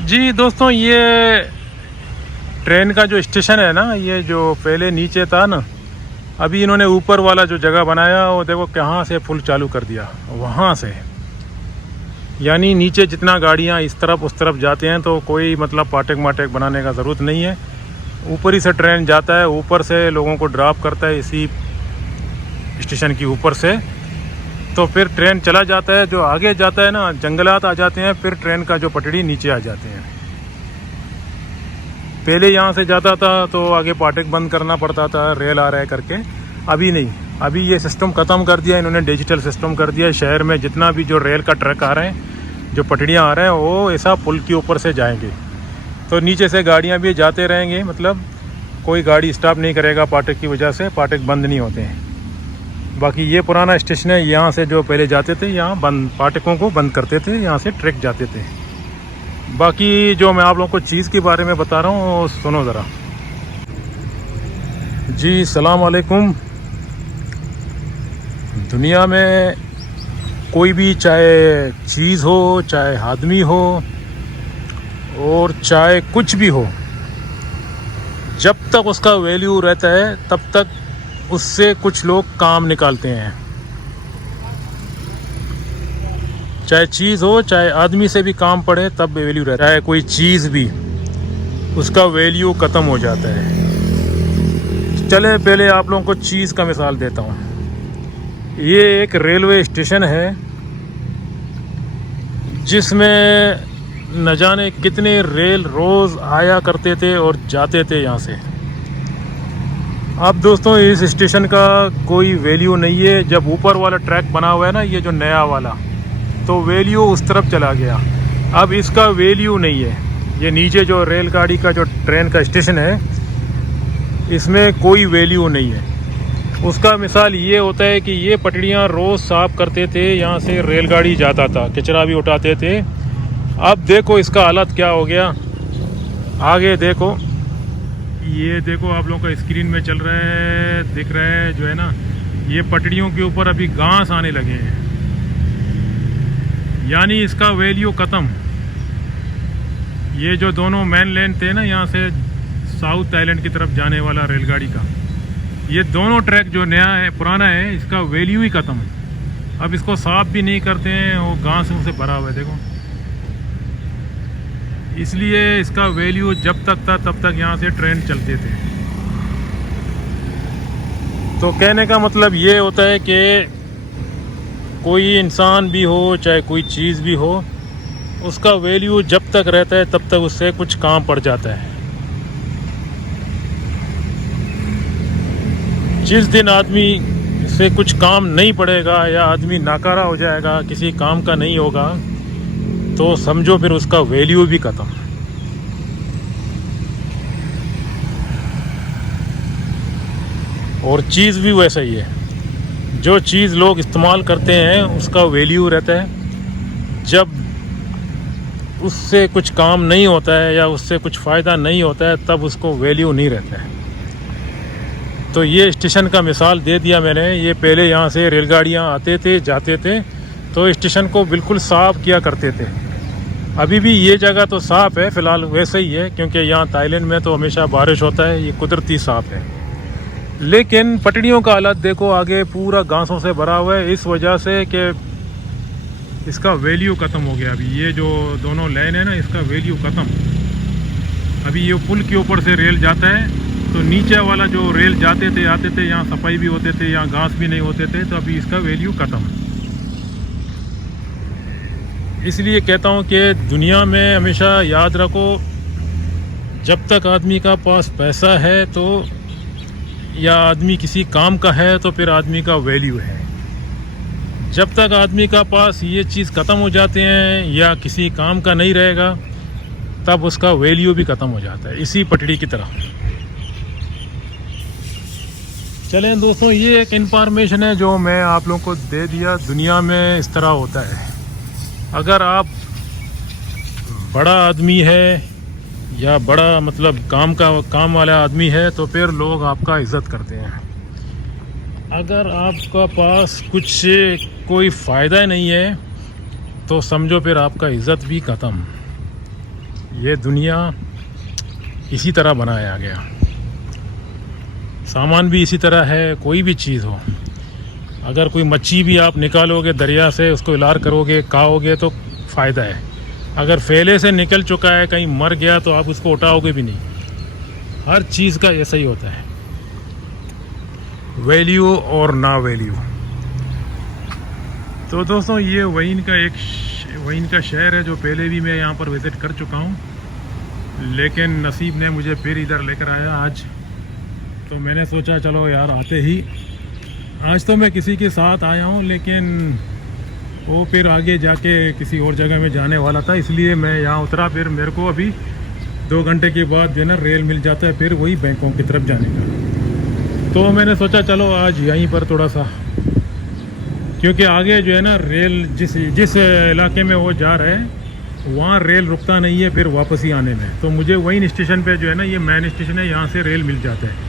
जी दोस्तों, ये ट्रेन का जो स्टेशन है ना, ये जो पहले नीचे था ना, अभी इन्होंने ऊपर वाला जो जगह बनाया वो देखो कहाँ से फुल चालू कर दिया, वहाँ से। यानी नीचे जितना गाड़ियाँ इस तरफ उस तरफ जाते हैं तो कोई मतलब पाटेक माटेक बनाने का ज़रूरत नहीं है। ऊपर ही से ट्रेन जाता है, ऊपर से लोगों को ड्रॉप करता है इसी स्टेशन की ऊपर से। तो फिर ट्रेन चला जाता है, जो आगे जाता है ना, जंगलात आ जाते हैं, फिर ट्रेन का जो पटड़ी नीचे आ जाते हैं। पहले यहाँ से जाता था तो आगे पाटेक बंद करना पड़ता था, रेल आ रहा है करके। अभी नहीं, अभी ये सिस्टम ख़त्म कर दिया इन्होंने, डिजिटल सिस्टम कर दिया। शहर में जितना भी जो रेल का ट्रक आ रहे हैं, जो पटड़ियाँ आ रहे हैं, वो ऐसा पुल के ऊपर से जाएंगे, तो नीचे से गाड़ियाँ भी जाते रहेंगे। मतलब कोई गाड़ी स्टॉप नहीं करेगा पाटेक की वजह से, पाटेक बंद नहीं होते हैं। बाकी ये पुराना स्टेशन है, यहाँ से जो पहले जाते थे, यहाँ बंद पाटेकों को बंद करते थे, यहाँ से ट्रक जाते थे। बाकी जो मैं आप लोगों को चीज़ के बारे में बता रहा हूँ सुनो ज़रा। जी सलाम अलैकुम। दुनिया में कोई भी, चाहे चीज़ हो, चाहे आदमी हो, और चाहे कुछ भी हो, जब तक उसका वैल्यू रहता है तब तक उससे कुछ लोग काम निकालते हैं। चाहे चीज़ हो, चाहे आदमी से भी काम पड़े तब वैल्यू रहता है। कोई चीज़ भी, उसका वैल्यू ख़त्म हो जाता है। चले पहले आप लोगों को चीज़ का मिसाल देता हूँ। ये एक रेलवे स्टेशन है जिसमें न जाने कितने रेल रोज़ आया करते थे और जाते थे यहाँ से। अब दोस्तों, इस स्टेशन का कोई वैल्यू नहीं है। जब ऊपर वाला ट्रैक बना हुआ है ना, ये जो नया वाला, तो वैल्यू उस तरफ चला गया। अब इसका वैल्यू नहीं है। ये नीचे जो रेलगाड़ी का जो ट्रेन का स्टेशन है, इसमें कोई वैल्यू नहीं है। उसका मिसाल ये होता है कि ये पटड़ियाँ रोज़ साफ़ करते थे, यहाँ से रेलगाड़ी जाता था, कचरा भी उठाते थे। अब देखो इसका हालत क्या हो गया। आगे देखो, ये देखो आप लोगों का स्क्रीन में चल रहा है, दिख रहा है जो है ना, ये पटड़ियों के ऊपर अभी घास आने लगे हैं। यानी इसका वैल्यू ख़त्म। ये जो दोनों मेन लेन थे ना, यहाँ से साउथ आइलैंड की तरफ जाने वाला रेलगाड़ी का, ये दोनों ट्रैक जो नया है पुराना है, इसका वैल्यू ही ख़त्म। अब इसको साफ भी नहीं करते हैं, वो घासों से भरा हुआ है देखो। इसलिए इसका वैल्यू जब तक था तब तक यहाँ से ट्रेन चलते थे। तो कहने का मतलब ये होता है कि कोई इंसान भी हो, चाहे कोई चीज़ भी हो, उसका वैल्यू जब तक रहता है तब तक उससे कुछ काम पड़ जाता है। जिस दिन आदमी से कुछ काम नहीं पड़ेगा या आदमी नाकारा हो जाएगा, किसी काम का नहीं होगा, तो समझो फिर उसका वैल्यू भी ख़त्म। और चीज़ भी वैसा ही है। जो चीज़ लोग इस्तेमाल करते हैं उसका वैल्यू रहता है। जब उससे कुछ काम नहीं होता है या उससे कुछ फ़ायदा नहीं होता है, तब उसको वैल्यू नहीं रहता है। तो ये स्टेशन का मिसाल दे दिया मैंने। ये पहले यहाँ से रेलगाड़ियाँ आते थे, जाते थे, तो स्टेशन को बिल्कुल साफ़ किया करते थे। अभी भी ये जगह तो साफ़ है फ़िलहाल, वैसे ही है, क्योंकि यहाँ थाईलैंड में तो हमेशा बारिश होता है, ये कुदरती साफ़ है। लेकिन पटड़ियों का हालत देखो, आगे पूरा घासों से भरा हुआ है, इस वजह से कि इसका वैल्यू ख़त्म हो गया। अभी ये जो दोनों लाइन है ना, इसका वैल्यू ख़त्म। अभी ये पुल के ऊपर से रेल जाता है, तो नीचे वाला जो रेल जाते थे आते थे, यहाँ सफाई भी होते थे, यहाँ घास भी नहीं होते थे, तो अभी इसका वैल्यू ख़त्म। इसलिए कहता हूँ कि दुनिया में हमेशा याद रखो, जब तक आदमी का पास पैसा है तो, या आदमी किसी काम का है, तो फिर आदमी का वैल्यू है। जब तक आदमी का पास ये चीज़ ख़त्म हो जाते हैं या किसी काम का नहीं रहेगा, तब उसका वैल्यू भी ख़त्म हो जाता है, इसी पटड़ी की तरह। चलें दोस्तों, ये एक इन्फॉर्मेशन है जो मैं आप लोगों को दे दिया। दुनिया में इस तरह होता है। अगर आप बड़ा आदमी है या बड़ा मतलब काम वाला आदमी है, तो फिर लोग आपका इज़्ज़त करते हैं। अगर आपका पास कुछ कोई फ़ायदा नहीं है, तो समझो फिर आपका इज़्ज़त भी ख़त्म। ये दुनिया इसी तरह बनाया गया, सामान भी इसी तरह है। कोई भी चीज़ हो, अगर कोई मच्छी भी आप निकालोगे दरिया से, उसको इलार करोगे, खाओगे तो फ़ायदा है। अगर फैले से निकल चुका है, कहीं मर गया, तो आप उसको उठाओगे भी नहीं। हर चीज़ का ऐसा ही होता है, वैल्यू और ना वैल्यू। तो दोस्तों, ये वहीन का शहर है जो पहले भी मैं यहाँ पर विज़िट कर चुका हूँ, लेकिन नसीब ने मुझे फिर इधर लेकर आया आज। तो मैंने सोचा चलो यार आते ही, आज तो मैं किसी के साथ आया हूँ, लेकिन वो फिर आगे जाके किसी और जगह में जाने वाला था, इसलिए मैं यहाँ उतरा। फिर मेरे को अभी 2 घंटे के बाद जो है ना रेल मिल जाता है फिर वही बैंकॉक की तरफ जाने का। तो मैंने सोचा चलो आज यहीं पर थोड़ा सा, क्योंकि आगे जो है ना रेल जिस इलाके में वो जा रहे हैं वहाँ रेल रुकता नहीं है फिर वापस ही आने में। तो मुझे वही स्टेशन पे जो है ना, ये मेन स्टेशन है, यहाँ से रेल मिल जाता है।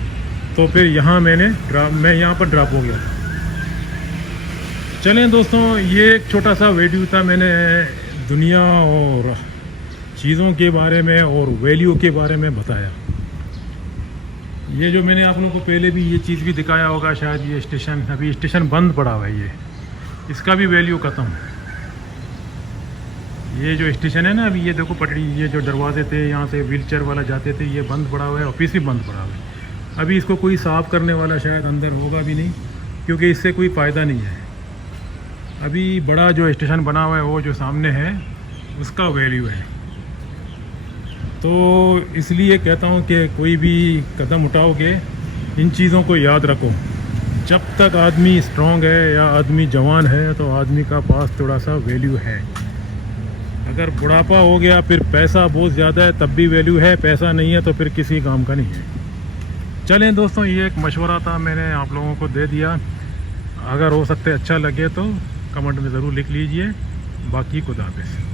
तो फिर यहाँ मैं यहाँ पर ड्रॉप हो गया। चलें दोस्तों, ये एक छोटा सा वीडियो था, मैंने दुनिया और चीज़ों के बारे में और वैल्यू के बारे में बताया। ये जो मैंने आप लोगों को पहले भी ये चीज़ भी दिखाया होगा शायद, ये स्टेशन अभी स्टेशन बंद पड़ा हुआ है, ये इसका भी वैल्यू ख़त्म। ये जो स्टेशन है ना, अभी ये देखो पटड़ी, ये जो दरवाजे थे यहाँ से व्हीलचेयर वाला जाते थे, ये बंद पड़ा हुआ है, ऑफिस भी बंद पड़ा हुआ है। अभी इसको कोई साफ़ करने वाला शायद अंदर होगा भी नहीं, क्योंकि इससे कोई फ़ायदा नहीं है। अभी बड़ा जो स्टेशन बना हुआ है वो जो सामने है उसका वैल्यू है। तो इसलिए कहता हूँ कि कोई भी कदम उठाओगे इन चीज़ों को याद रखो। जब तक आदमी स्ट्रॉन्ग है या आदमी जवान है तो आदमी का पास थोड़ा सा वैल्यू है। अगर बुढ़ापा हो गया, फिर पैसा बहुत ज़्यादा है, तब भी वैल्यू है, पैसा नहीं है तो फिर किसी काम का नहीं है। चलें दोस्तों, ये एक मशवरा था, मैंने आप लोगों को दे दिया। अगर हो सकते अच्छा लगे तो कमेंट में ज़रूर लिख लीजिए। बाकी खुदा हाफ़िज़।